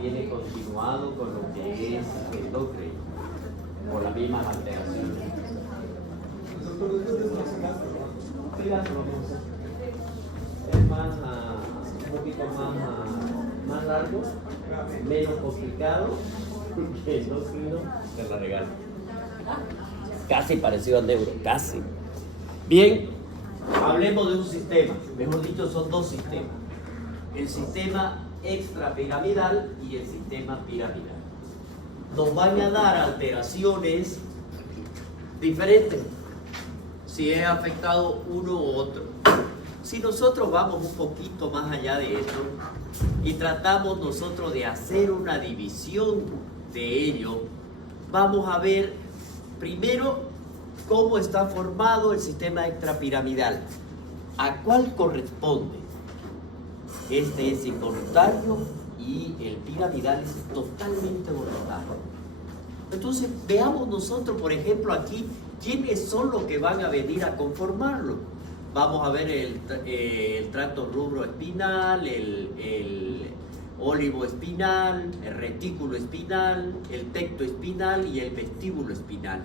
viene continuado con lo que es endocrino, por las mismas alteraciones. Es más, un poquito más largo, menos complicado que endocrino, te la regalo. Casi parecido al neuro, casi. Bien, hablemos de un sistema, mejor dicho, son dos sistemas. El sistema extrapiramidal y el sistema piramidal. Nos van a dar alteraciones diferentes si es afectado uno u otro. Si nosotros vamos un poquito más allá de esto y tratamos nosotros de hacer una división de ello, vamos a ver primero cómo está formado el sistema extrapiramidal. ¿A cuál corresponde? Este es involuntario y el piramidal es totalmente voluntario. Entonces, veamos nosotros, por ejemplo, aquí, quiénes son los que van a venir a conformarlo. Vamos a ver el tracto rubroespinal, el olivoespinal, el retículo espinal, el tecto espinal y el vestíbulo espinal.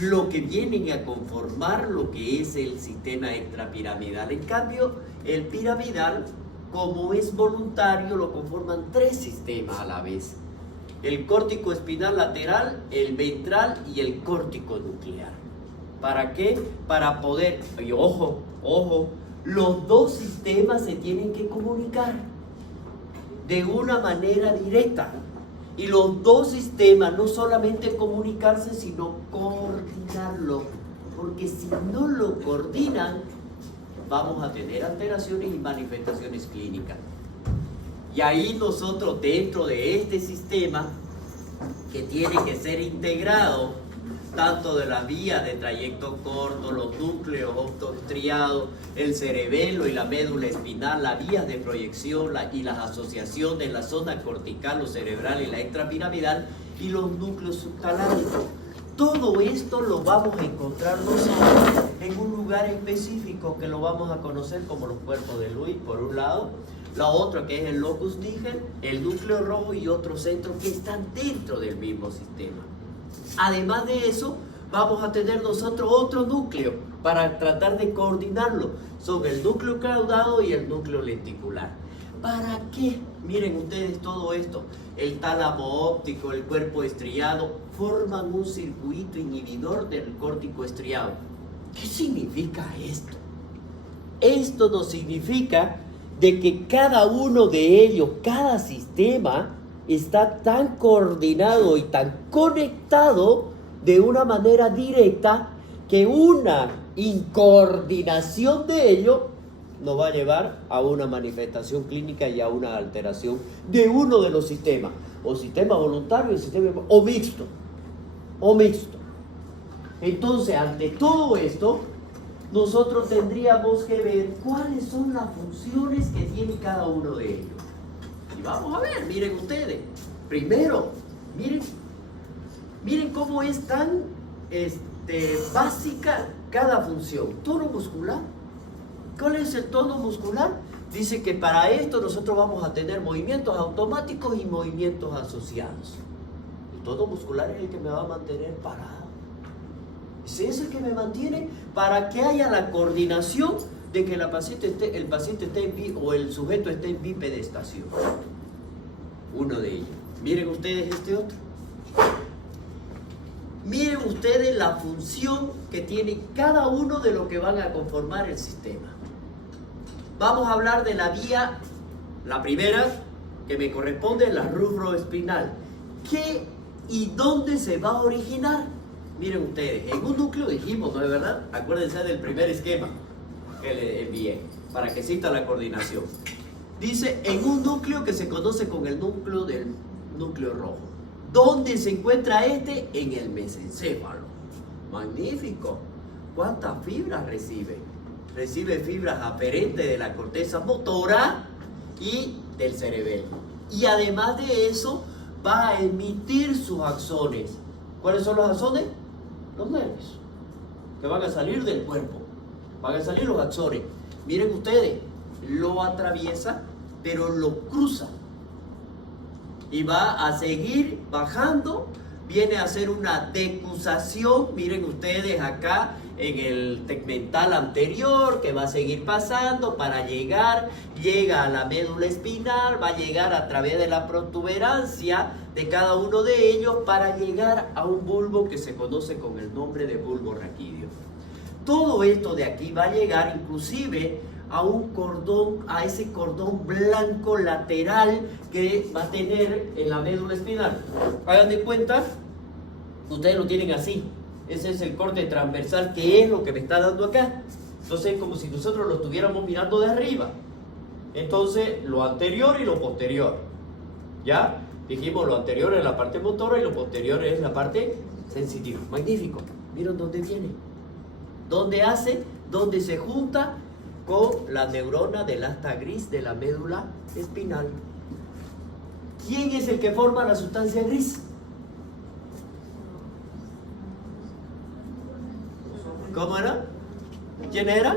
Lo que vienen a conformar lo que es el sistema extrapiramidal. En cambio, el piramidal, como es voluntario, lo conforman tres sistemas a la vez. El córtico espinal lateral, el ventral y el córtico nuclear. ¿Para qué? Para poder, y ojo, los dos sistemas se tienen que comunicar de una manera directa. Y los dos sistemas no solamente comunicarse, sino coordinarlo. Porque si no lo coordinan, vamos a tener alteraciones y manifestaciones clínicas. Y ahí nosotros, dentro de este sistema, que tiene que ser integrado, tanto de las vías de trayecto corto, los núcleos optostriados, el cerebelo y la médula espinal, las vías de proyección y las asociaciones, la zona cortical o cerebral y la extrapiramidal, y los núcleos subtalámicos. Todo esto lo vamos a encontrar nosotros en un lugar específico que lo vamos a conocer como los cuerpos de Lewis, por un lado, la otra que es el locus niger, el núcleo rojo y otros centros que están dentro del mismo sistema. Además de eso, vamos a tener nosotros otro núcleo para tratar de coordinarlo. Son el núcleo caudado y el núcleo lenticular. ¿Para qué? Miren ustedes todo esto. El tálamo óptico, el cuerpo estriado, forman un circuito inhibidor del córtico estriado. ¿Qué significa esto? Esto nos significa de que cada uno de ellos, cada sistema, está tan coordinado y tan conectado de una manera directa que una incoordinación de ello nos va a llevar a una manifestación clínica y a una alteración de uno de los sistemas, o sistema voluntario o mixto. Entonces, ante todo esto, nosotros tendríamos que ver cuáles son las funciones que tiene cada uno de ellos. Y vamos a ver, miren ustedes. Primero, miren cómo es tan básica cada función. Tono muscular. ¿Cuál es el tono muscular? Dice que para esto nosotros vamos a tener movimientos automáticos y movimientos asociados. El tono muscular es el que me va a mantener parado. Ese es el que me mantiene para que haya la coordinación de que el paciente esté o el sujeto esté en bipedestación. Uno de ellos. Miren ustedes este otro. Miren ustedes la función que tiene cada uno de los que van a conformar el sistema. Vamos a hablar de la vía, la primera que me corresponde, la rubroespinal. ¿Qué y dónde se va a originar? Miren ustedes, en un núcleo dijimos, ¿no es verdad? Acuérdense del primer esquema que le envié para que exista la coordinación. Dice, en un núcleo que se conoce con el núcleo del núcleo rojo. ¿Dónde se encuentra este? En el mesencéfalo. Magnífico. ¿Cuántas fibras recibe? Recibe fibras aferentes de la corteza motora y del cerebelo. Y además de eso, va a emitir sus axones. ¿Cuáles son los axones? Los nervios que van a salir del cuerpo. Van a salir los axones. Miren ustedes, lo atraviesa, pero lo cruza. y va a seguir bajando. Viene a hacer una decusación, miren ustedes acá en el tegmental anterior, que va a seguir pasando para llega a la médula espinal, va a llegar a través de la protuberancia de cada uno de ellos para llegar a un bulbo que se conoce con el nombre de bulbo raquídeo. Todo esto de aquí va a llegar inclusive a un cordón, a ese cordón blanco lateral que va a tener en la médula espinal. Hagan de cuenta, ustedes lo tienen así. Ese es el corte transversal, que es lo que me está dando acá. Entonces es como si nosotros lo estuviéramos mirando de arriba. Entonces lo anterior y lo posterior. ¿Ya? Dijimos lo anterior es la parte motora y lo posterior es la parte sensitiva. Magnífico. ¿Vieron dónde viene? ¿Dónde hace? ¿Dónde se junta con la neurona del asta gris de la médula espinal? ¿Quién es el que forma la sustancia gris? ¿Cómo era? ¿Quién era?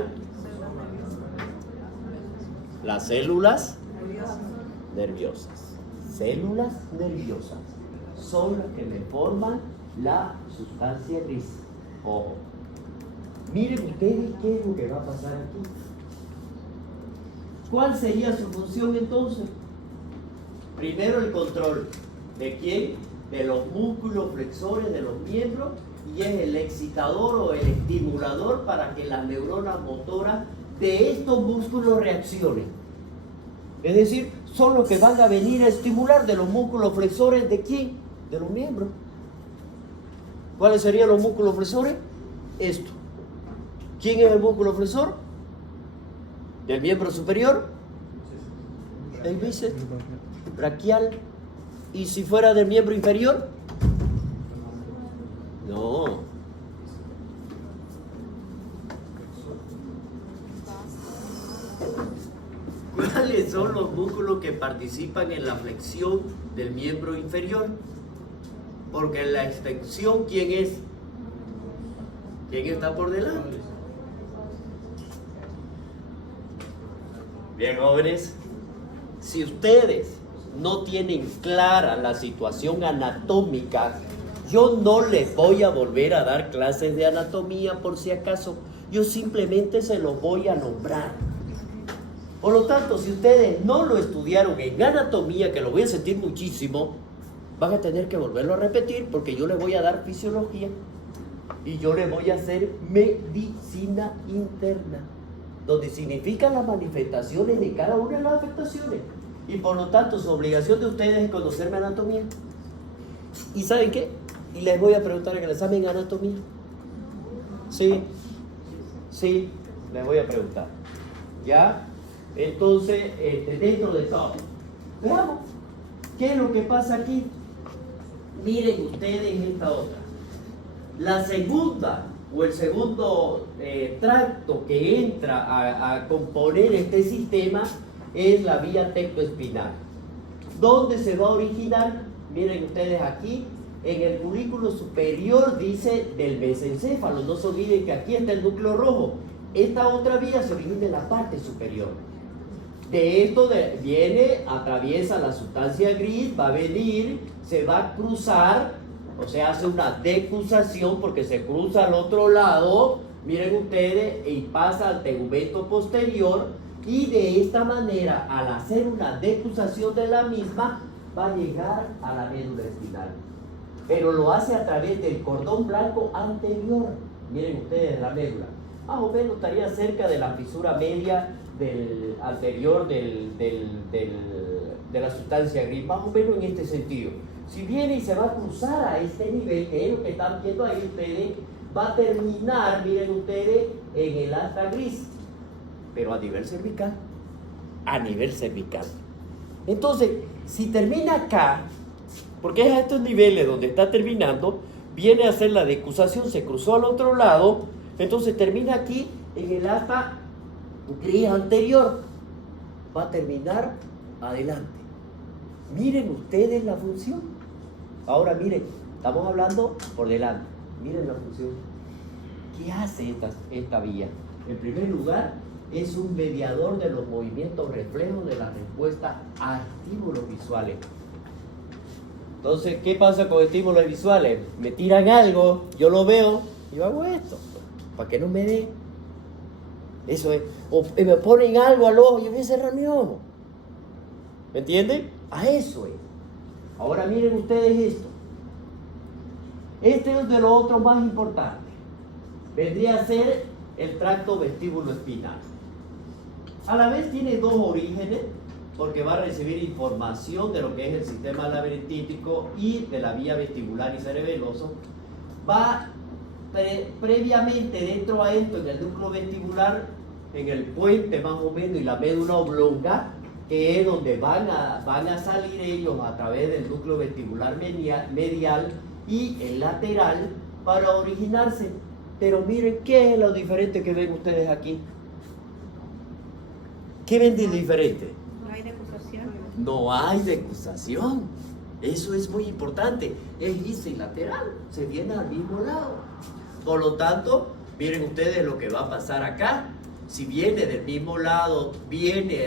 Las células nerviosas. Células nerviosas son las que me forman la sustancia gris. Ojo. Miren ustedes qué es lo que va a pasar aquí. ¿Cuál sería su función entonces? Primero el control. ¿De quién? De los músculos flexores de los miembros, y es el excitador o el estimulador para que las neuronas motoras de estos músculos reaccionen. Es decir, son los que van a venir a estimular de los músculos flexores de quién? De los miembros. ¿Cuáles serían los músculos flexores? Esto. ¿Quién es el músculo flexor? ¿Del miembro superior? El bíceps braquial. ¿Y si fuera del miembro inferior? No. ¿Cuáles son los músculos que participan en la flexión del miembro inferior? Porque en la extensión, ¿quién es? ¿Quién está por delante? Bien, jóvenes, si ustedes no tienen clara la situación anatómica, yo no les voy a volver a dar clases de anatomía por si acaso. Yo simplemente se los voy a nombrar. Por lo tanto, si ustedes no lo estudiaron en anatomía, que lo voy a sentir muchísimo, van a tener que volverlo a repetir, porque yo les voy a dar fisiología y yo les voy a hacer medicina interna, donde significan las manifestaciones de cada una de las afectaciones. Y por lo tanto, su obligación de ustedes es conocerme anatomía. ¿Y saben qué? Y les voy a preguntar en el examen anatomía. Sí, les voy a preguntar. ¿Ya? Entonces, dentro de todo, veamos, ¿qué es lo que pasa aquí? Miren ustedes esta otra. La segunda, o el segundo tracto que entra a componer este sistema es la vía tectoespinal. ¿Dónde se va a originar? Miren ustedes aquí, en el curículo superior, dice, del mesencéfalo. No se olviden que aquí está el núcleo rojo. Esta otra vía se origina en la parte superior. De esto viene, atraviesa la sustancia gris, va a venir, se va a cruzar, o sea, hace una decusación porque se cruza al otro lado, miren ustedes, y pasa al tegumento posterior, y de esta manera, al hacer una decusación de la misma, va a llegar a la médula espinal. Pero lo hace a través del cordón blanco anterior. Miren ustedes la médula. Más o menos estaría cerca de la fisura media del anterior de la sustancia gris. Más o menos en este sentido. Si viene y se va a cruzar a este nivel, que es lo que están viendo ahí ustedes, va a terminar, miren ustedes, en el asta gris. Pero a nivel cervical. A nivel cervical. Entonces, si termina acá, porque es a estos niveles donde está terminando, viene a hacer la decusación, se cruzó al otro lado, entonces termina aquí en el asta gris anterior, va a terminar adelante. Miren ustedes la función. Ahora miren, estamos hablando por delante. Miren la función. ¿Qué hace esta vía? En primer lugar, es un mediador de los movimientos reflejos de la respuesta a estímulos visuales. Entonces, ¿qué pasa con estímulos visuales? Me tiran algo, yo lo veo y yo hago esto, para que no me dé. Eso es. O me ponen algo al ojo y yo voy a cerrar mi ojo. ¿Me entienden? A eso es. Ahora miren ustedes esto. Este es de los otros más importantes. Vendría a ser el tracto vestíbulo espinal. A la vez tiene dos orígenes, porque va a recibir información de lo que es el sistema laberintítico y de la vía vestibular y cerebeloso. Va previamente dentro a esto, en el núcleo vestibular, en el puente más o menos y la médula oblonga, que es donde van a salir ellos a través del núcleo vestibular medial y el lateral para originarse. Pero miren, ¿qué es lo diferente que ven ustedes aquí? ¿Qué ven de diferente? No hay decusación. No hay decusación. Eso es muy importante. Es ipsilateral, se viene al mismo lado. Por lo tanto, miren ustedes lo que va a pasar acá. Si viene del mismo lado,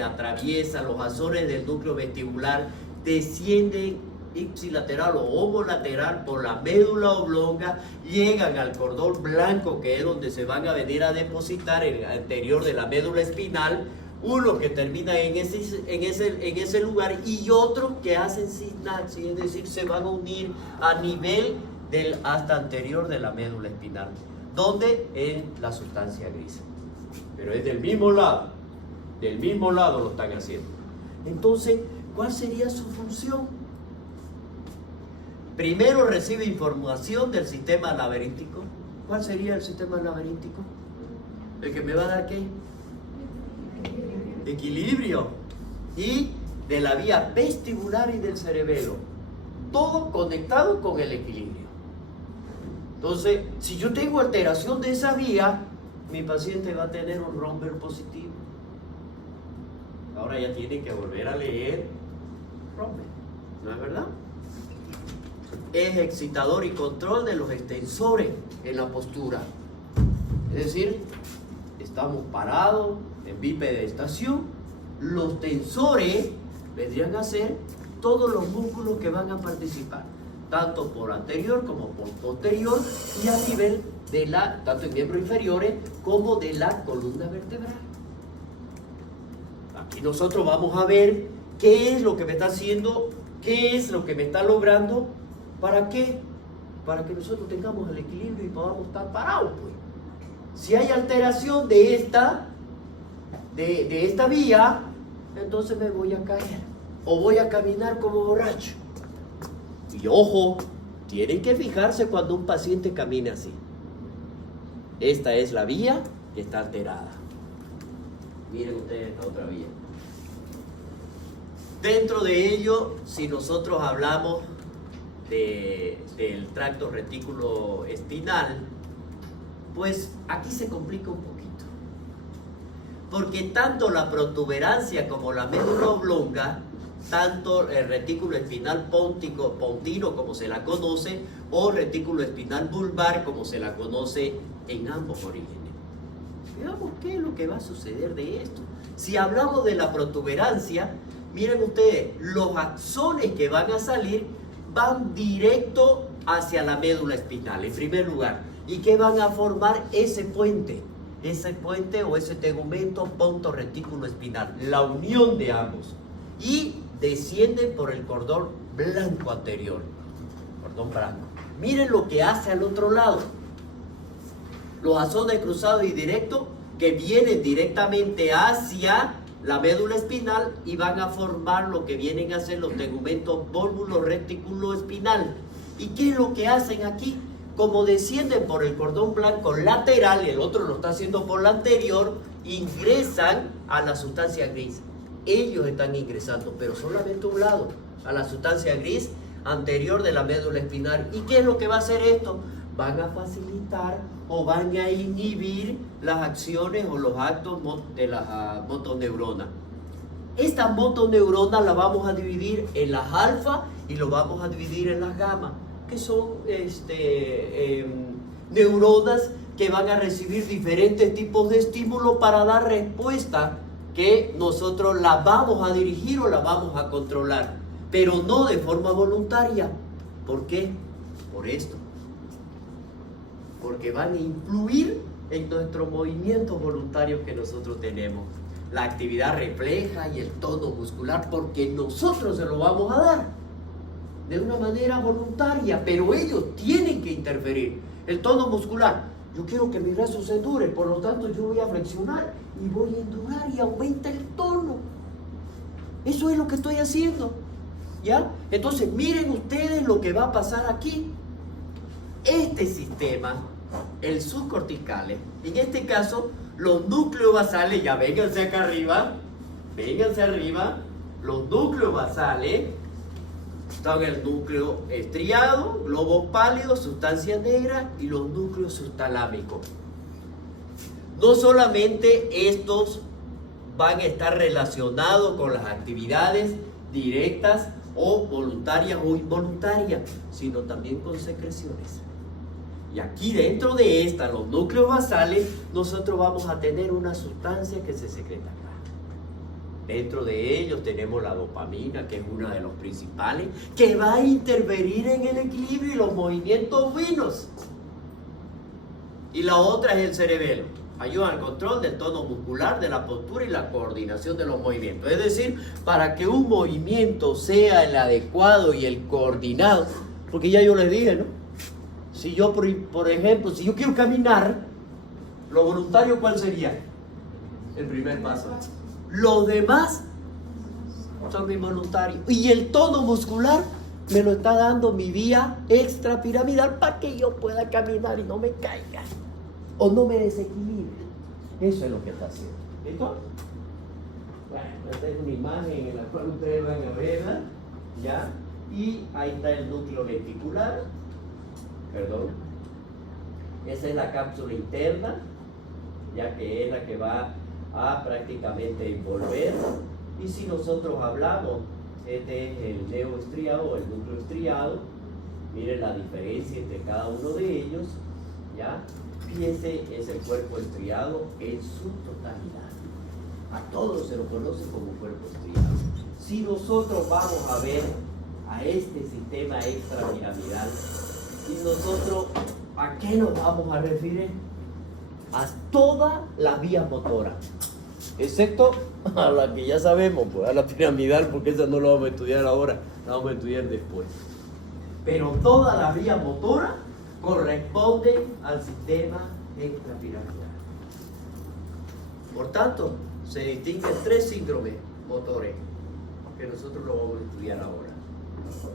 atraviesa los axones del núcleo vestibular, desciende ipsilateral o homolateral por la médula oblonga, llegan al cordón blanco, que es donde se van a venir a depositar en el anterior de la médula espinal, uno que termina en ese lugar y otro que hacen sinapsis, es decir, se van a unir a nivel del hasta anterior de la médula espinal, donde en la sustancia gris. Pero es del mismo lado lo están haciendo. Entonces, ¿cuál sería su función? Primero recibe información del sistema laberíntico. ¿Cuál sería el sistema laberíntico? ¿El que me va a dar qué? Equilibrio. Y de la vía vestibular y del cerebelo. Todo conectado con el equilibrio. Entonces, si yo tengo alteración de esa vía, mi paciente va a tener un romper positivo. Ahora ya tiene que volver a leer romper, ¿no es verdad? Es excitador y control de los extensores en la postura. Es decir, estamos parados en bipedestación. Los tensores vendrían a ser todos los músculos que van a participar, tanto por anterior como por posterior y a nivel de tanto en miembros inferiores como de la columna vertebral. Aquí nosotros vamos a ver qué es lo que me está haciendo, qué es lo que me está logrando. ¿Para qué? Para que nosotros tengamos el equilibrio y podamos estar parados, pues. Si hay alteración de esta vía, entonces me voy a caer o voy a caminar como borracho. Y ojo, tienen que fijarse cuando un paciente camina así. Esta es la vía que está alterada. Miren ustedes esta otra vía. Dentro de ello, si nosotros hablamos del tracto retículo espinal, pues aquí se complica un poquito. Porque tanto la protuberancia como la médula oblonga, tanto el retículo espinal pontino como se la conoce, o retículo espinal vulvar como se la conoce en ambos orígenes. Veamos qué es lo que va a suceder de esto. Si hablamos de la protuberancia, miren ustedes, los axones que van a salir van directo hacia la médula espinal, en primer lugar. ¿Y qué van a formar? Ese puente o ese tegumento ponto-retículo espinal, la unión de ambos. Y descienden por el cordón blanco anterior, cordón blanco. Miren lo que hace al otro lado. Los axones cruzados y directos que vienen directamente hacia la médula espinal y van a formar lo que vienen a ser los tegumentos volvulo retículo espinal. ¿Y qué es lo que hacen aquí? Como descienden por el cordón blanco lateral y el otro lo está haciendo por la anterior, ingresan a la sustancia gris. Ellos están ingresando, pero solamente un lado, a la sustancia gris anterior de la médula espinal. ¿Y qué es lo que va a hacer esto? Van a facilitar o van a inhibir las acciones o los actos de las motoneuronas. Estas motoneuronas las vamos a dividir en las alfa y lo vamos a dividir en las gamma, que son neuronas que van a recibir diferentes tipos de estímulos para dar respuesta que nosotros las vamos a dirigir o las vamos a controlar, pero no de forma voluntaria. ¿Por qué? Por esto. Porque van a influir en nuestros movimientos voluntarios que nosotros tenemos. La actividad refleja y el tono muscular, porque nosotros se lo vamos a dar de una manera voluntaria, pero ellos tienen que interferir. El tono muscular, yo quiero que mi brazo se endure, por lo tanto yo voy a flexionar y voy a endurar y aumenta el tono. Eso es lo que estoy haciendo, ¿ya? Entonces miren ustedes lo que va a pasar aquí. Este sistema, el subcorticales, en este caso los núcleos basales, ya vénganse acá arriba, los núcleos basales están el núcleo estriado, globos pálidos, sustancia negra y los núcleos subtalámicos. No solamente estos van a estar relacionados con las actividades directas o voluntarias o involuntarias, sino también con secreciones. Y aquí dentro de esta, los núcleos basales, nosotros vamos a tener una sustancia que se secreta acá. Dentro de ellos tenemos la dopamina, que es una de los principales, que va a intervenir en el equilibrio y los movimientos finos. Y la otra es el cerebelo. Ayuda al control del tono muscular, de la postura y la coordinación de los movimientos. Es decir, para que un movimiento sea el adecuado y el coordinado, porque ya yo les dije, ¿no? Si yo, por ejemplo, si yo quiero caminar, lo voluntario, ¿cuál sería? El primer paso. Los demás son involuntarios. Y el tono muscular me lo está dando mi vía extrapiramidal para que yo pueda caminar y no me caiga o no me desequilibre. Eso es lo que está haciendo. ¿Listo? Bueno, esta es una imagen en la cual ustedes van a verla, ¿ya? Y ahí está el núcleo lenticular. Perdón. Esa es la cápsula interna, ya que es la que va a prácticamente envolver. Y si nosotros hablamos, este es el neo estriado o el núcleo estriado. Miren la diferencia entre cada uno de ellos, ¿ya? Y ese es el cuerpo estriado en su totalidad. A todos se lo conoce como cuerpo estriado. Si nosotros vamos a ver a este sistema extrapiramidal, y nosotros, ¿a qué nos vamos a referir? A todas las vías motoras, excepto a la que ya sabemos, pues, a la piramidal, porque esa no la vamos a estudiar ahora, la vamos a estudiar después. Pero todas las vías motoras corresponden al sistema extrapiramidal. Por tanto, se distinguen 3 síndromes motores que nosotros lo vamos a estudiar ahora.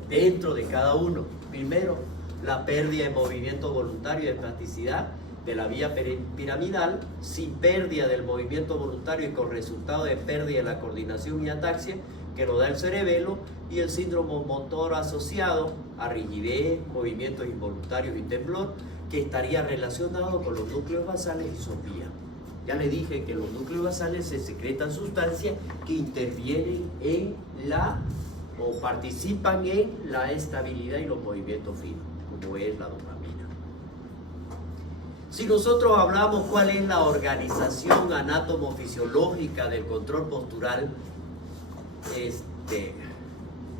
Dentro de cada uno, primero, la pérdida de movimiento voluntario y de plasticidad de la vía piramidal, sin pérdida del movimiento voluntario y con resultado de pérdida de la coordinación y ataxia que nos da el cerebelo, y el síndrome motor asociado a rigidez, movimientos involuntarios y temblor, que estaría relacionado con los núcleos basales y sopía. Ya le dije que los núcleos basales se secretan sustancias que intervienen en o participan en la estabilidad y los movimientos finos, como es la dopamina. Si nosotros hablamos cuál es la organización anátomo-fisiológica del control postural,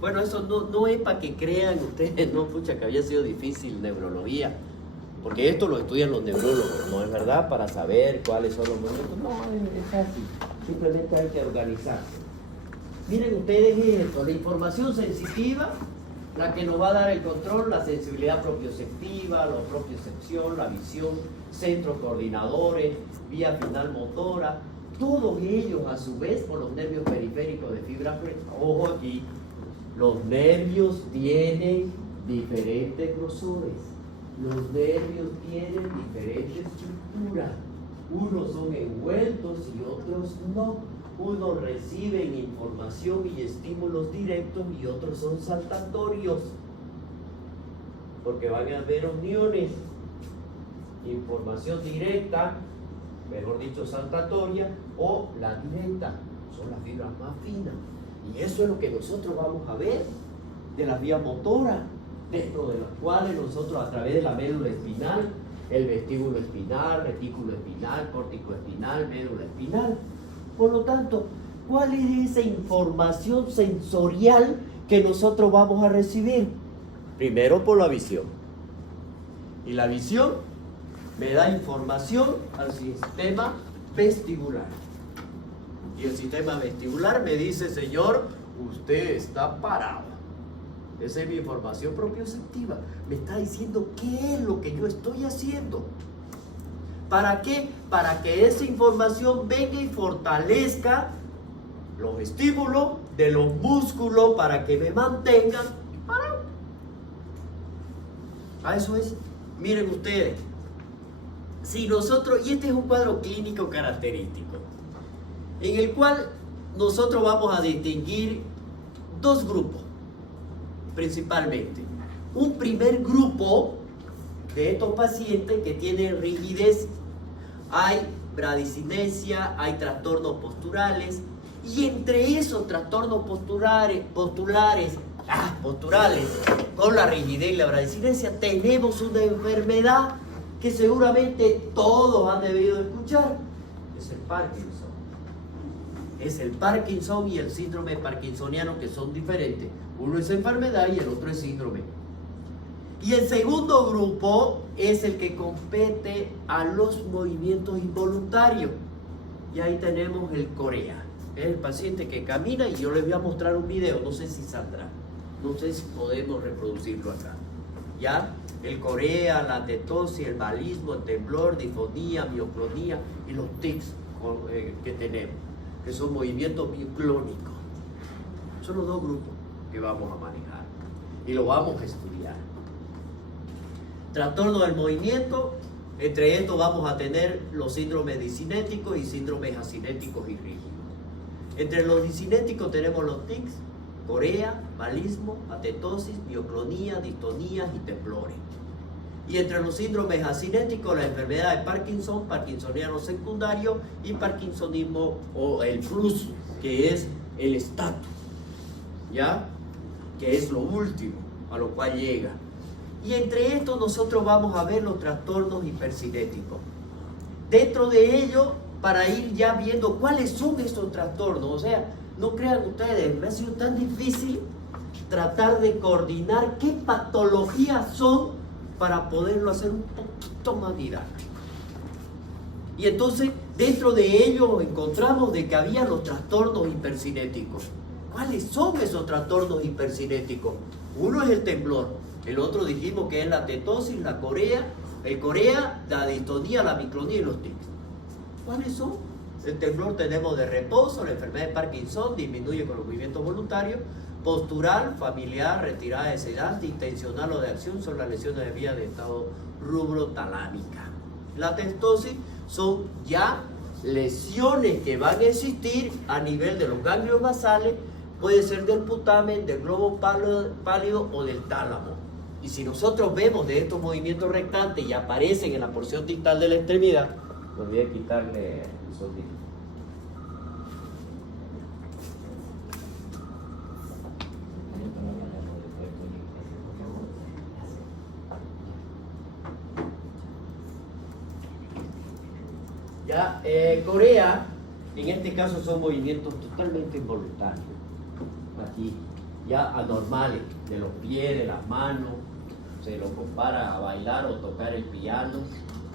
bueno, eso no es para que crean ustedes, no, pucha, que había sido difícil neurología, porque esto lo estudian los neurólogos, no es verdad, para saber cuáles son los movimientos, no, es fácil, simplemente hay que organizarse. Miren ustedes esto, la información sensitiva, la que nos va a dar el control, la sensibilidad propioceptiva, la propiocepción, la visión, centros coordinadores, vía final motora, todos ellos a su vez por los nervios periféricos de fibra. Ojo aquí, los nervios tienen diferentes grosores, los nervios tienen diferentes estructuras, unos son envueltos y otros no. Unos reciben información y estímulos directos y otros son saltatorios, porque van a haber uniones, información directa, mejor dicho saltatoria, o la directa, son las fibras más finas. Y eso es lo que nosotros vamos a ver de las vías motoras, dentro de las cuales nosotros a través de la médula espinal, el vestíbulo espinal, retículo espinal, córtico espinal, médula espinal. Por lo tanto, ¿cuál es esa información sensorial que nosotros vamos a recibir? Primero por la visión. Y la visión me da información al sistema vestibular. Y el sistema vestibular me dice, señor, usted está parado. Esa es mi información propioceptiva. Me está diciendo qué es lo que yo estoy haciendo. ¿Para qué? Para que esa información venga y fortalezca los estímulos de los músculos para que me mantengan parado. A eso es. Miren ustedes. Si nosotros, y este es un cuadro clínico característico, en el cual nosotros vamos a distinguir dos grupos, principalmente. Un primer grupo de estos pacientes que tienen rigidez, hay bradicinesia, hay trastornos posturales, y entre esos trastornos posturales, con la rigidez y la bradicinesia, tenemos una enfermedad que seguramente todos han debido escuchar, es el Parkinson. Es el Parkinson y el síndrome parkinsoniano, que son diferentes. Uno es enfermedad y el otro es síndrome. Y el segundo grupo es el que compete a los movimientos involuntarios. Y ahí tenemos el Corea. Es el paciente que camina, y yo les voy a mostrar un video, no sé si saldrá. No sé si podemos reproducirlo acá. ¿Ya? El Corea, la tetosis, el balismo, el temblor, disfonía, mioclonía y los tics que tenemos, que son movimientos mioclónicos. Son los dos grupos que vamos a manejar y lo vamos a estudiar. Trastorno del movimiento, entre estos vamos a tener los síndromes discinéticos y síndromes acinéticos y rígidos. Entre los discinéticos tenemos los tics, corea, balismo, atetosis, mioclonía, distonías y temblores. Y entre los síndromes acinéticos, la enfermedad de Parkinson, parkinsoniano secundario y parkinsonismo o el plus, que es el estatus, ¿ya? Que es lo último a lo cual llega. Y entre estos nosotros vamos a ver los trastornos hipercinéticos. Dentro de ello, para ir ya viendo cuáles son estos trastornos, o sea, no crean ustedes, me ha sido tan difícil tratar de coordinar qué patologías son para poderlo hacer un poquito más didáctico. Y entonces, dentro de ello encontramos de que había los trastornos hipercinéticos. ¿Cuáles son esos trastornos hipercinéticos? Uno es el temblor, el otro dijimos que es la tetosis, la corea, el corea, la distonía, la micronía y los tics. ¿Cuáles son? El temblor tenemos de reposo, la enfermedad de Parkinson disminuye con los movimientos voluntarios, postural, familiar, retirada de sedante, intencional o de acción son las lesiones de vía de estado rubro-talámica. La tetosis son ya lesiones que van a existir a nivel de los ganglios basales, puede ser del putamen, del globo pálido o del tálamo. Y si nosotros vemos de estos movimientos rectantes y aparecen en la porción distal de la extremidad, no olvidé quitarle el soldito. Ya, Corea, en este caso son movimientos totalmente involuntarios. Aquí, ya anormales, de los pies, de las manos, se lo compara a bailar o tocar el piano,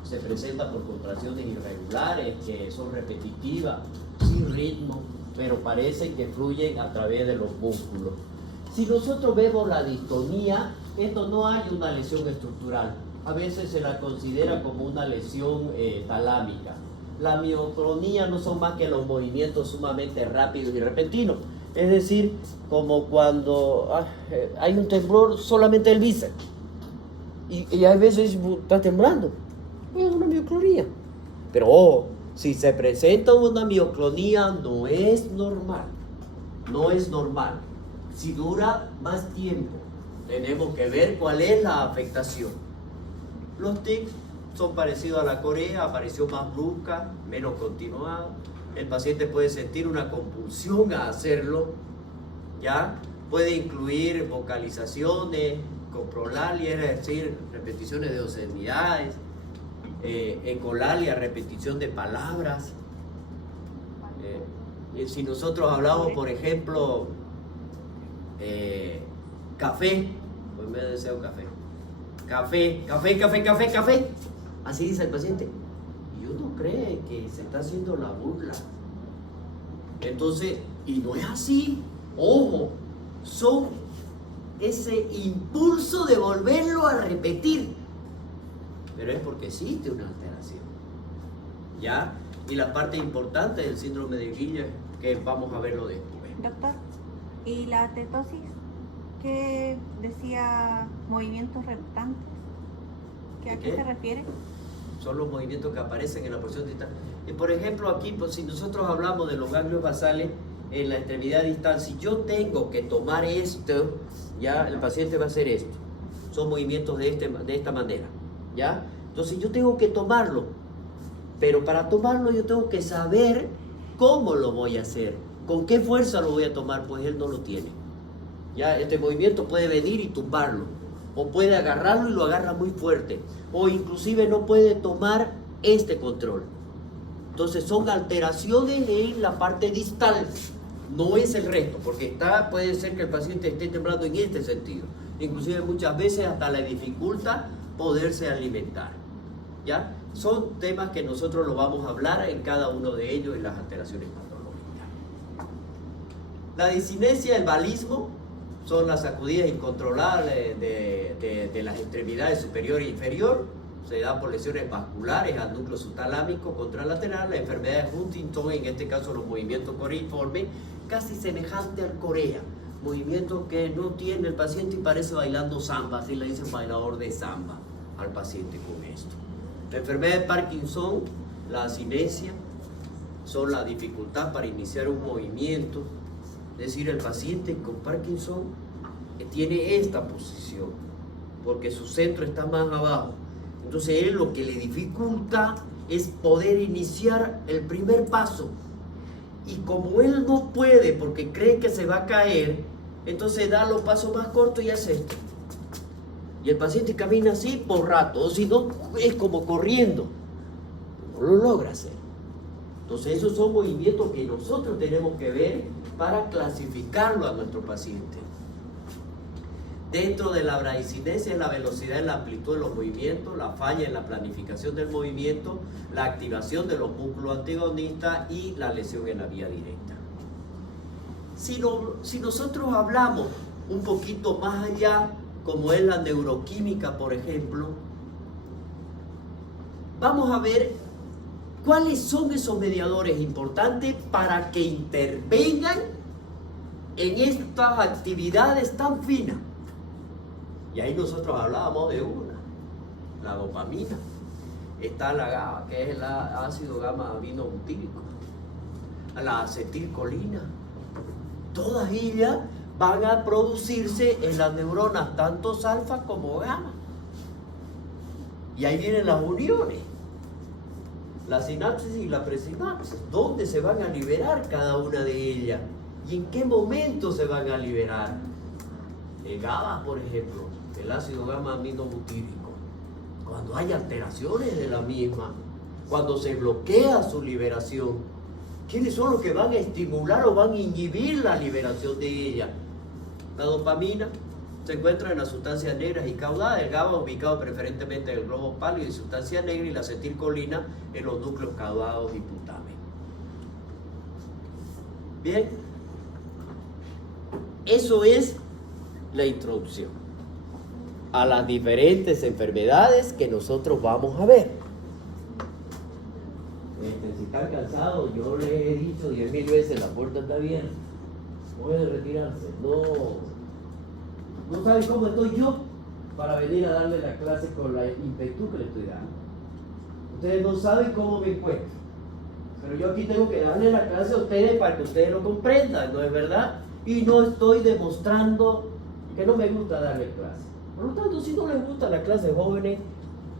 se presenta por contracciones irregulares que son repetitivas, sin ritmo, pero parecen que fluyen a través de los músculos. Si nosotros vemos la distonía, esto no hay una lesión estructural, a veces se la considera como una lesión talámica. La mioclonía no son más que los movimientos sumamente rápidos y repentinos, es decir, como cuando hay un temblor solamente el bíceps y hay veces está temblando, es una mioclonía. Pero ojo, si se presenta una mioclonía no es normal, no es normal. Si dura más tiempo, tenemos que ver cuál es la afectación. Los tics son parecidos a la corea, aparición más brusca, menos continuada. El paciente puede sentir una compulsión a hacerlo, ¿ya? Puede incluir vocalizaciones, coprolalia, es decir, repeticiones de obscenidades, ecolalia, repetición de palabras. Si nosotros hablamos, por ejemplo, café, me deseo café. Café, café, café, café, café. Así dice el paciente. Y uno cree que se está haciendo la burla. Entonces, y no es así. Ojo, son ese impulso de volverlo a repetir. Pero es porque existe una alteración. ¿Ya? Y la parte importante del síndrome de Guillain, que vamos a verlo después. Doctor, ¿y la tetosis? ¿Qué decía movimientos reluctantes? ¿A qué se refiere? Son los movimientos que aparecen en la porción distal. Y por ejemplo aquí, pues, si nosotros hablamos de los ganglios basales en la extremidad distal, si yo tengo que tomar esto, ya el paciente va a hacer esto. Son movimientos de esta manera, ¿ya? Entonces yo tengo que tomarlo, pero para tomarlo yo tengo que saber cómo lo voy a hacer, con qué fuerza lo voy a tomar, pues él no lo tiene. Ya este movimiento puede venir y tumbarlo, o puede agarrarlo y lo agarra muy fuerte, o inclusive no puede tomar este control. Entonces son alteraciones en la parte distal, no es el resto, porque puede ser que el paciente esté temblando en este sentido, inclusive muchas veces hasta le dificulta poderse alimentar. ¿Ya? Son temas que nosotros lo vamos a hablar en cada uno de ellos en las alteraciones patológicas. La disinesia, el balismo, son las sacudidas incontrolables de las extremidades superior e inferior. Se da por lesiones vasculares al núcleo subtalámico contralateral. La enfermedad de Huntington, en este caso los movimientos coreiformes, casi semejante al corea. Movimientos que no tiene el paciente y parece bailando samba, así le dicen bailador de samba al paciente con esto. La enfermedad de Parkinson, la asinesia, son la dificultad para iniciar un movimiento. Es decir, el paciente con Parkinson tiene esta posición, porque su centro está más abajo. Entonces él lo que le dificulta es poder iniciar el primer paso. Y como él no puede porque cree que se va a caer, entonces da los pasos más cortos y hace esto. Y el paciente camina así por rato, o si no, es como corriendo. No lo logra hacer. Entonces esos son movimientos que nosotros tenemos que ver para clasificarlo a nuestro paciente. Dentro de la bradicinesia es la velocidad y la amplitud de los movimientos, la falla en la planificación del movimiento, la activación de los músculos antagonistas y la lesión en la vía directa. Si nosotros hablamos un poquito más allá, como es la neuroquímica, por ejemplo, vamos a ver cuáles son esos mediadores importantes para que intervengan en estas actividades tan finas. Y ahí nosotros hablábamos de una, la dopamina. Está la GABA, que es el ácido gamma aminobutírico, la acetilcolina. Todas ellas van a producirse en las neuronas, tanto alfa como gamma. Y ahí vienen las uniones, la sinapsis y la presinapsis. ¿Dónde se van a liberar cada una de ellas? ¿Y en qué momento se van a liberar? El GABA, por ejemplo, el ácido gamma aminobutírico, cuando hay alteraciones de la misma, cuando se bloquea su liberación. ¿Quiénes son los que van a estimular o van a inhibir la liberación de ella? La dopamina se encuentra en las sustancias negras y caudadas, el GABA ubicado preferentemente en el globo pálido y sustancia negra, y la acetilcolina en los núcleos caudados y putamen. Bien, eso es la introducción a las diferentes enfermedades que nosotros vamos a ver. Si están cansados, yo les he dicho 10.000 veces, la puerta está abierta, pueden retirarse. No saben cómo estoy yo para venir a darle la clase con la impetu que le estoy dando. Ustedes no saben cómo me encuentro, pero yo aquí tengo que darle la clase a ustedes para que ustedes lo comprendan, ¿no es verdad? Y no estoy demostrando que no me gusta darle clase. Por lo tanto, si no les gusta la clase jóvenes,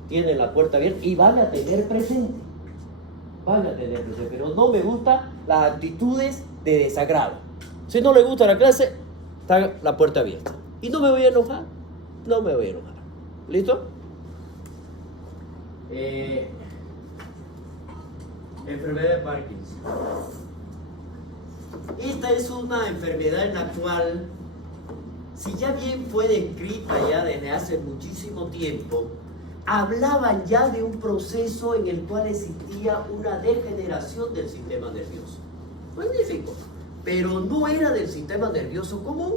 tienen la puerta abierta y van a tener presente. Pero no me gustan las actitudes de desagrado. Si no les gusta la clase, está la puerta abierta. Y no me voy a enojar. ¿Listo? Enfermedad de Parkinson. Esta es una enfermedad en la cual si ya bien fue descrita ya desde hace muchísimo tiempo, hablaban ya de un proceso en el cual existía una degeneración del sistema nervioso. Magnífico, pero no era del sistema nervioso común,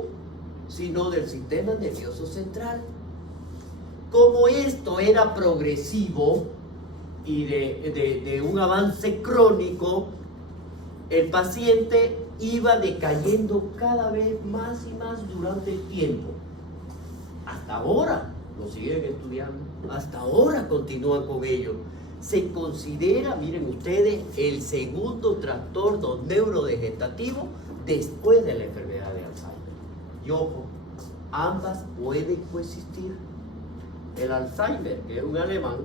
sino del sistema nervioso central. Como esto era progresivo y de un avance crónico, el paciente iba decayendo cada vez más y más durante el tiempo. Hasta ahora lo siguen estudiando, hasta ahora continúan con ello. Se considera, miren ustedes, el segundo trastorno neurodegenerativo después de la enfermedad de Alzheimer. Y ojo, ambas pueden coexistir. El Alzheimer, que es un alemán,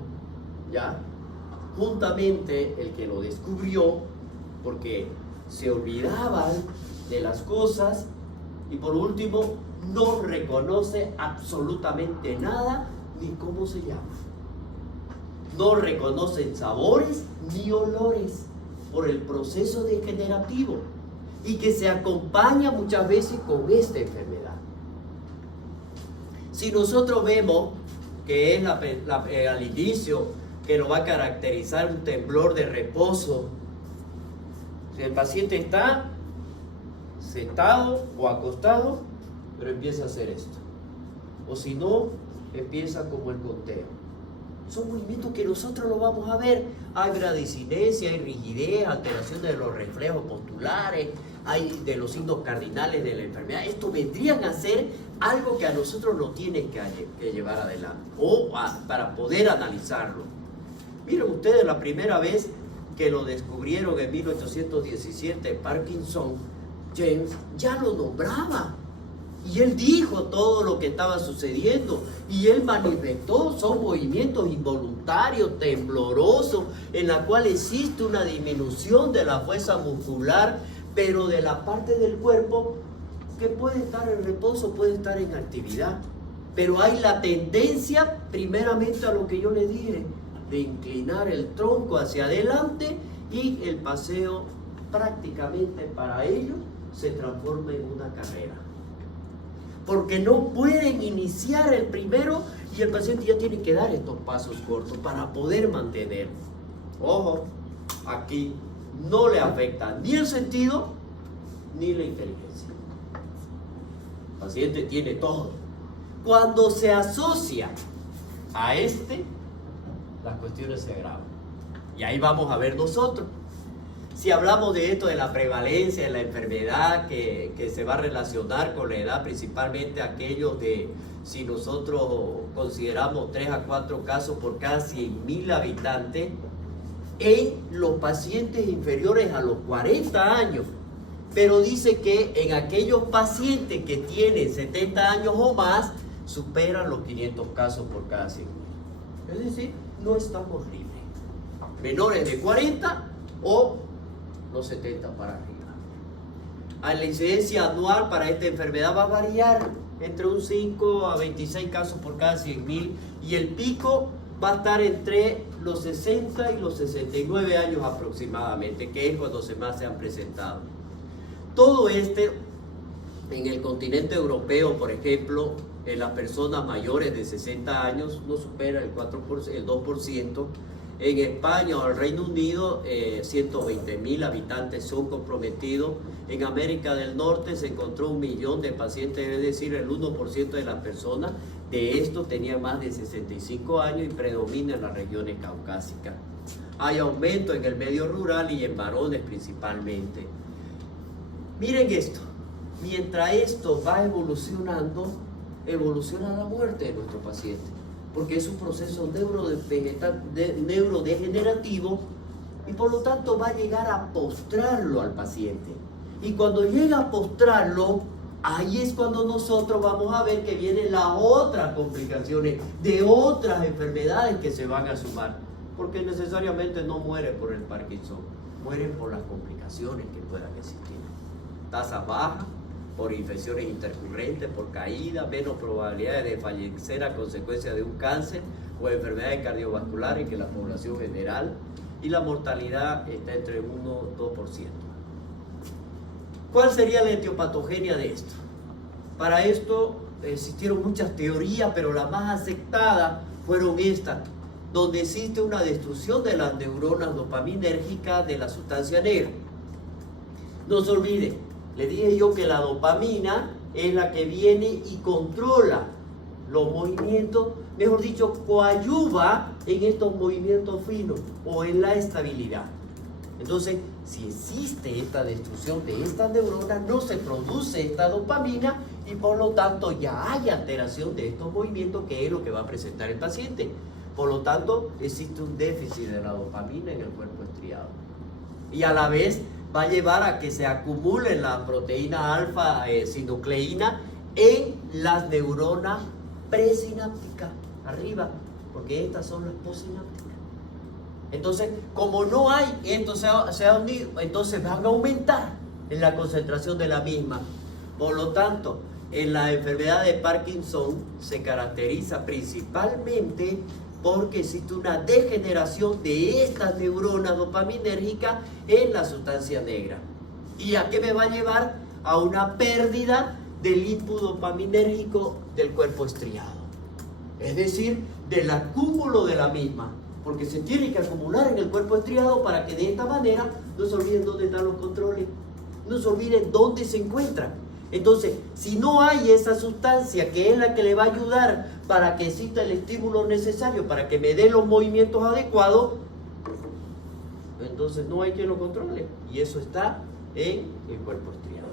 ya, juntamente el que lo descubrió, porque se olvidaban de las cosas, y por último, no reconoce absolutamente nada ni cómo se llama. No reconocen sabores ni olores por el proceso degenerativo y que se acompaña muchas veces con esta enfermedad. Si nosotros vemos que es al inicio que nos va a caracterizar un temblor de reposo, si el paciente está sentado o acostado, pero empieza a hacer esto, o si no, empieza como el conteo. Son movimientos que nosotros lo vamos a ver. Hay bradicinesia, hay rigidez, alteraciones de los reflejos postulares, hay de los signos cardinales de la enfermedad. Esto vendrían a ser algo que a nosotros nos tienen que llevar adelante para poder analizarlo. Miren ustedes, la primera vez que lo descubrieron en 1817, Parkinson, James ya lo nombraba. Y él dijo todo lo que estaba sucediendo. Y él manifestó, son movimientos involuntarios, temblorosos, en la cual existe una disminución de la fuerza muscular, pero de la parte del cuerpo que puede estar en reposo, puede estar en actividad. Pero hay la tendencia, primeramente a lo que yo le dije, de inclinar el tronco hacia adelante, y el paseo prácticamente para ellos se transforma en una carrera. Porque no pueden iniciar el primero y el paciente ya tiene que dar estos pasos cortos para poder mantener. Ojo, aquí no le afecta ni el sentido ni la inteligencia. El paciente tiene todo. Cuando se asocia a las cuestiones se agravan. Y ahí vamos a ver nosotros. Si hablamos de esto, de la prevalencia de la enfermedad que se va a relacionar con la edad, principalmente aquellos si nosotros consideramos 3 a 4 casos por cada 100.000 habitantes, en los pacientes inferiores a los 40 años. Pero dice que en aquellos pacientes que tienen 70 años o más, superan los 500 casos por cada 100.000. Es decir, no estamos libres. Menores de 40 o los 70 para arriba. La incidencia anual para esta enfermedad va a variar entre un 5 a 26 casos por cada 100.000, y el pico va a estar entre los 60 y los 69 años aproximadamente, que es cuando más se han presentado. Todo en el continente europeo, por ejemplo, en las personas mayores de 60 años no supera el 2%. En España o el Reino Unido, 120.000 habitantes son comprometidos. En América del Norte se encontró 1 millón de pacientes, es decir, el 1% de las personas de estos tenía más de 65 años y predomina en las regiones caucásicas. Hay aumento en el medio rural y en varones principalmente. Miren esto, mientras esto va evolucionando, evoluciona la muerte de nuestro paciente, porque es un proceso neurodegenerativo y por lo tanto va a llegar a postrarlo al paciente. Y cuando llega a postrarlo, ahí es cuando nosotros vamos a ver que vienen las otras complicaciones de otras enfermedades que se van a sumar, porque necesariamente no muere por el Parkinson, mueren por las complicaciones que puedan existir. Tasas bajas, por infecciones intercurrentes, por caída, menos probabilidades de fallecer a consecuencia de un cáncer o enfermedades cardiovasculares que la población general, y la mortalidad está entre 1 y 2%. ¿Cuál sería la etiopatogenia de esto? Para esto existieron muchas teorías, pero las más aceptadas fueron estas, donde existe una destrucción de las neuronas dopaminérgicas de la sustancia negra. No se olvide, le dije yo que la dopamina es la que viene y controla los movimientos, mejor dicho, coadyuva en estos movimientos finos o en la estabilidad. Entonces, si existe esta destrucción de estas neuronas, no se produce esta dopamina y por lo tanto ya hay alteración de estos movimientos, que es lo que va a presentar el paciente. Por lo tanto, existe un déficit de la dopamina en el cuerpo estriado. Y a la vez va a llevar a que se acumule la proteína alfa sinucleína en las neuronas presinápticas, arriba, porque estas son las postsinápticas. Entonces, como no hay, esto se ha unido, entonces van a aumentar en la concentración de la misma. Por lo tanto, en la enfermedad de Parkinson se caracteriza principalmente porque existe una degeneración de estas neuronas dopaminérgicas en la sustancia negra. ¿Y a qué me va a llevar? A una pérdida del input dopaminérgico del cuerpo estriado. Es decir, del acúmulo de la misma. Porque se tiene que acumular en el cuerpo estriado para que de esta manera no se olviden dónde están los controles, no se olviden dónde se encuentran. Entonces, si no hay esa sustancia que es la que le va a ayudar para que exista el estímulo necesario, para que me dé los movimientos adecuados, entonces no hay quien lo controle. Y eso está en el cuerpo estriado.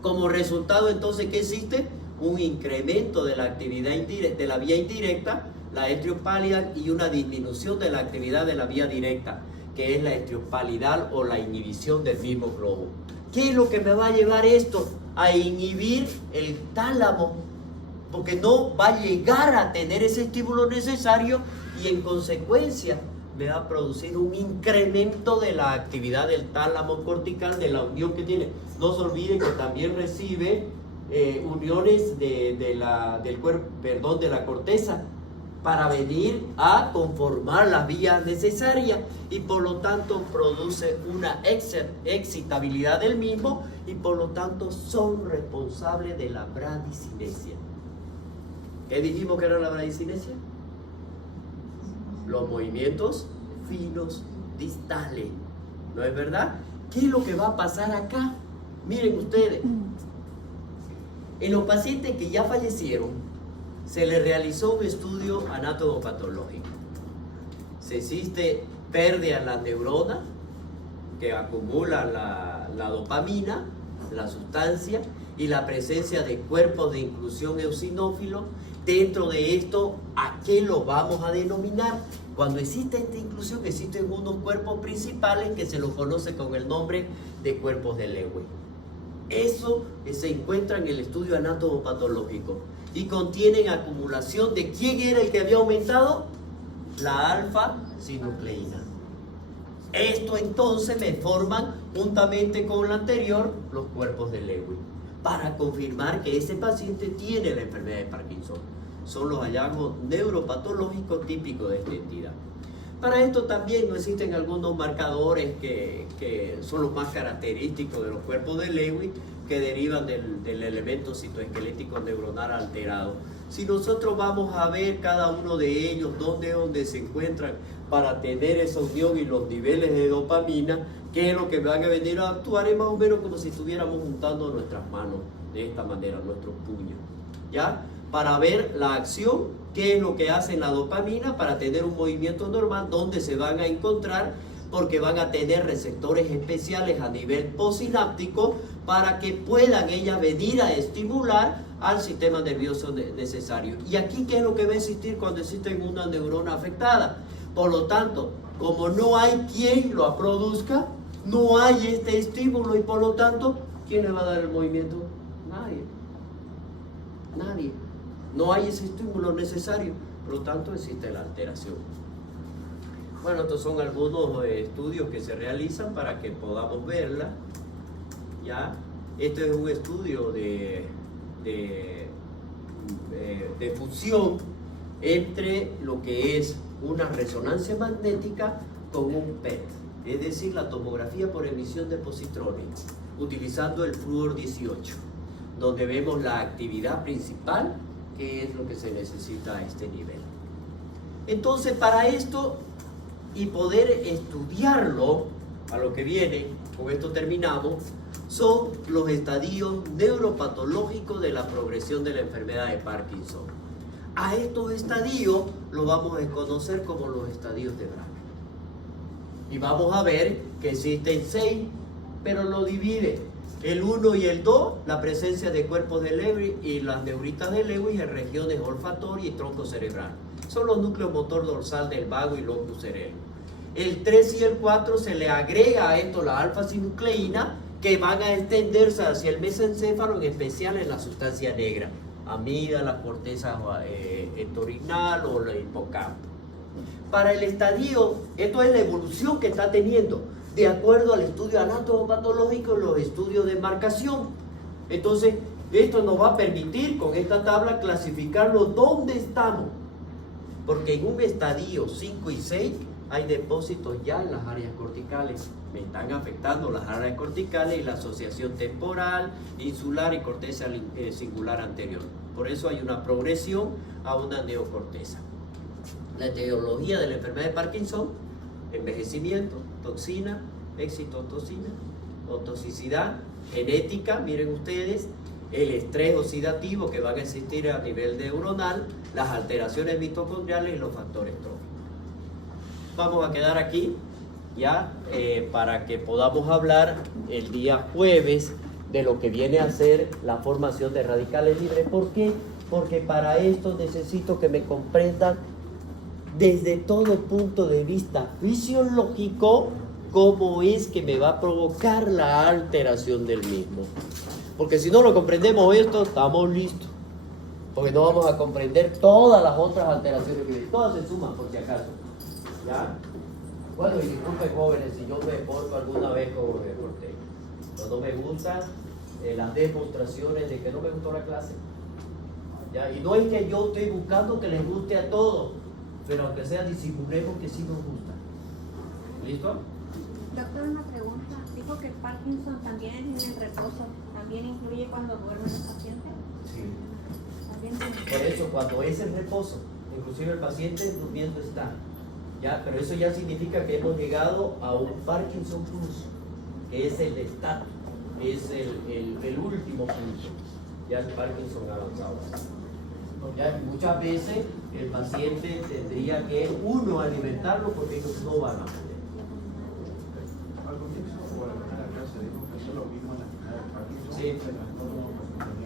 Como resultado, entonces, ¿qué existe? Un incremento de la actividad de la vía indirecta, la estriopálida, y una disminución de la actividad de la vía directa, que es la estriopalidal o la inhibición del mismo globo. ¿Qué es lo que me va a llevar esto? A inhibir el tálamo, porque no va a llegar a tener ese estímulo necesario y en consecuencia me va a producir un incremento de la actividad del tálamo cortical, de la unión que tiene. No se olviden que también recibe uniones del cuerpo, de la corteza, para venir a conformar las vías necesarias y por lo tanto produce una excitabilidad del mismo y por lo tanto son responsables de la bradicinesia. ¿Qué dijimos que era la bradicinesia? Los movimientos finos distales. ¿No es verdad? ¿Qué es lo que va a pasar acá? Miren ustedes, en los pacientes que ya fallecieron, se le realizó un estudio anatomopatológico. Se existe pérdida en las neuronas que acumula la dopamina, la sustancia, y la presencia de cuerpos de inclusión eosinófilo. Dentro de esto, ¿a qué lo vamos a denominar? Cuando existe esta inclusión, existen unos cuerpos principales que se los conoce con el nombre de cuerpos de Lewy. Eso se encuentra en el estudio anatomopatológico y contienen acumulación de quién era el que había aumentado, la alfa-sinucleína. Esto entonces me forman juntamente con la anterior los cuerpos de Lewy para confirmar que ese paciente tiene la enfermedad de Parkinson. Son los hallazgos neuropatológicos típicos de esta entidad. Para esto también no existen algunos marcadores que son los más característicos de los cuerpos de Lewy, que derivan del elemento citoesquelético neuronal alterado. Si nosotros vamos a ver cada uno de ellos, dónde se encuentran para tener esa unión y los niveles de dopamina, qué es lo que van a venir a actuar, es más o menos como si estuviéramos juntando nuestras manos de esta manera, nuestros puños, ¿ya? Para ver la acción, qué es lo que hace la dopamina para tener un movimiento normal, dónde se van a encontrar, porque van a tener receptores especiales a nivel postsináptico para que puedan ellas venir a estimular al sistema nervioso necesario. Y aquí, ¿qué es lo que va a existir cuando existe una neurona afectada? Por lo tanto, como no hay quien lo produzca, no hay este estímulo y por lo tanto, ¿quién le va a dar el movimiento? Nadie. Nadie. No hay ese estímulo necesario, por lo tanto existe la alteración. Bueno, estos son algunos estudios que se realizan para que podamos verla. ¿Ya? Este es un estudio de fusión entre lo que es una resonancia magnética con un PET, es decir, la tomografía por emisión de positrones, utilizando el flúor 18. donde vemos la actividad principal, que es lo que se necesita a este nivel. Entonces, para esto y poder estudiarlo, a lo que viene, con esto terminamos, son los estadios neuropatológicos de la progresión de la enfermedad de Parkinson. A estos estadios los vamos a conocer como los estadios de Braak. Y vamos a ver que existen 6, pero lo divide. El 1 y el 2, la presencia de cuerpos de Lewis y las neuritas de Lewis en regiones olfatorias y tronco cerebral. Son los núcleos motor dorsal del vago y locus cerebro. El 3 y el 4 se le agrega a esto la alfa-sinucleína, que van a extenderse hacia el mesencéfalo, en especial en la sustancia negra, amígdala, corteza entorhinal o el hipocampo. Para el estadio, esto es la evolución que está teniendo, de acuerdo al estudio anatomopatológico y los estudios de marcación. Entonces, esto nos va a permitir con esta tabla clasificarlo dónde estamos, porque en un estadio 5 y 6 hay depósitos ya en las áreas corticales. Me están afectando las áreas corticales y la asociación temporal, insular y corteza singular anterior. Por eso hay una progresión a una neocorteza. La etiología de la enfermedad de Parkinson: envejecimiento, toxina, excitotoxina o toxicidad, genética, miren ustedes, el estrés oxidativo que van a existir a nivel neuronal, las alteraciones mitocondriales y los factores tróficos. Vamos a quedar aquí ya para que podamos hablar el día jueves de lo que viene a ser la formación de radicales libres. ¿Por qué? Porque para esto necesito que me comprendan desde todo punto de vista fisiológico cómo es que me va a provocar la alteración del mismo. Porque si no lo comprendemos esto, estamos listos. Porque no vamos a comprender todas las otras alteraciones que vienen. Todas se suman, por si acaso. ¿Ya? Bueno, y disculpen, jóvenes, si yo me porto alguna vez como me porté. No me gustan las demostraciones de que no me gustó la clase. ¿Ya? Y no es que yo estoy buscando que les guste a todos, pero aunque sea disimulemos que sí nos gusta. ¿Listo? Doctor, una pregunta. Dijo que Parkinson también en el reposo. ¿También incluye cuando duerme el paciente? Sí. También. Por eso, cuando es el reposo, inclusive el paciente durmiendo está. ¿Ya? Pero eso ya significa que hemos llegado a un Parkinson Plus, que es el de estatus, es el último punto. Ya el Parkinson avanzado. ¿Ya? Muchas veces el paciente tendría que uno alimentarlo porque ellos no van a poder. Al comienzo o a la primera clase dijo que eso es lo mismo en la enfermedad de Parkinson. Sí.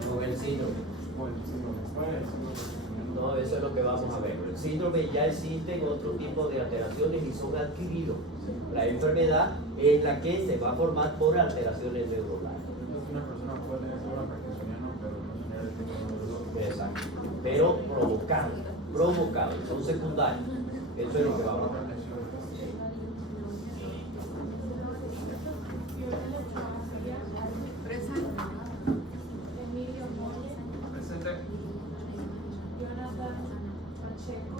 Con el síndrome. No, eso es lo que vamos a ver. El síndrome ya existen otro tipo de alteraciones y son adquiridos. La enfermedad es la que se va a formar por alteraciones neuronales. Una persona puede tener ahora parkinsoniano, pero no tener el tipo de dolor. Exacto. Pero provocados, son secundarios. Eso es lo que vamos a ver. Jonathan Pacheco.